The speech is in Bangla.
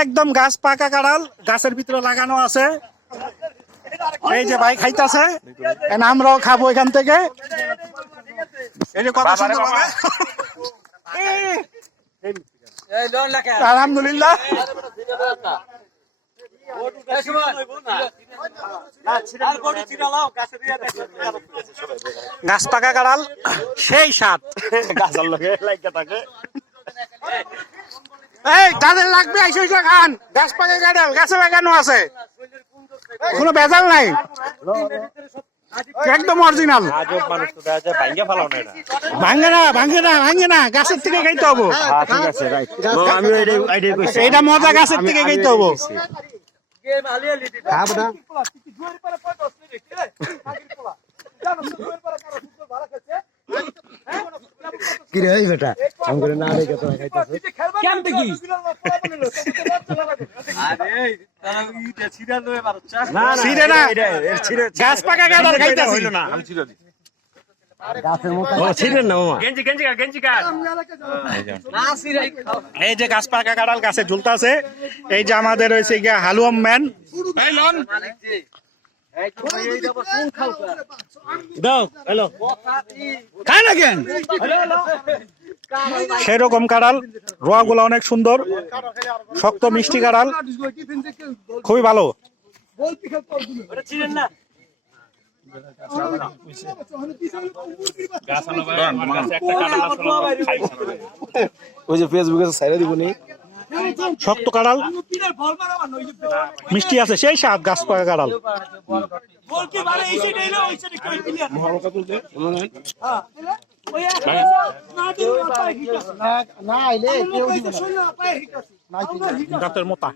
একদম গাছ পাকা কাঁড়াল গাছের ভিতরে লাগানো আছে। এই যে ভাই খাইতেছে, আমরাও খাবো এখান থেকে। এই যে কত সুন্দর হবে। আলহামদুলিল্লাহ। গাছ পাকা কাঁড়াল সেই স্বাদ। গাছের লগে লাগা থাকে। এই কাদের লাগবে আইসো খান। গাছ পাকা কাঁড়াল গাছে লাগানো আছে, কোনো ভেজাল নাই, একদম অরিজিনাল। ভাঙে না গাছের থেকে খাইতে হবো। এইটা মজা, গাছের থেকে খাইতে হবো। গাছ পাকা কাঁড়াল খাইতেছি। এই যে গাছ পাকা কাঁড়াল গাছে ঝুলতেছে। এই যে আমাদের হয়েছে গিয়া হালুয়াম ম্যান। সেরকম কাঁড়াল, রোয়া গুলা অনেক সুন্দর, শক্ত মিষ্টি কাঁড়াল, খুবই ভালো। শক্ত কাঁড়াল, মিষ্টি আছে, সেই স্বাদ গাছ পাকা কাঁড়াল। দাঁতের মোটা।